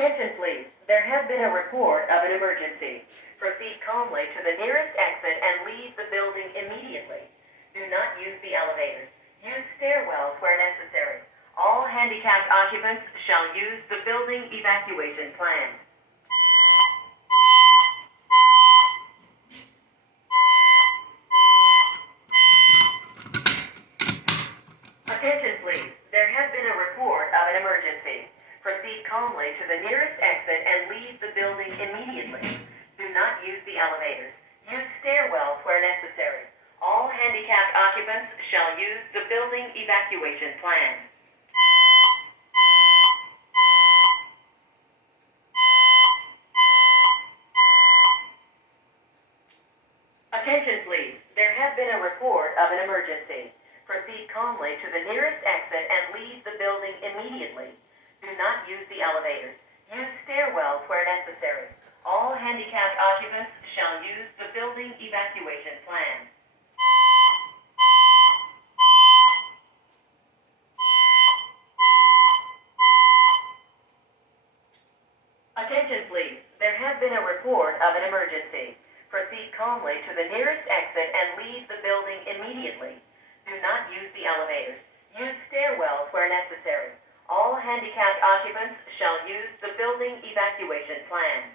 Attention please, there has been a report of an emergency. Proceed calmly to the nearest exit and leave the building immediately. Do not use the elevators. Use stairwells where necessary. All handicapped occupants shall use the building evacuation plan. Attention please, there has been a report of an emergency. Proceed calmly to the nearest exit and leave the building immediately. Do not use the elevators. Use stairwells where necessary. All handicapped occupants shall use the building evacuation plan. Attention please, there has been a report of an emergency. Proceed calmly to the nearest exit and leave the building immediately. Do not use the elevators. Use stairwells where necessary. All handicapped occupants shall use the building evacuation plan. Attention please, there has been a report of an emergency. Proceed calmly to the nearest exit and leave the building immediately. Do not use the elevators. Use stairwells where necessary. All handicapped occupants shall use the building evacuation plan.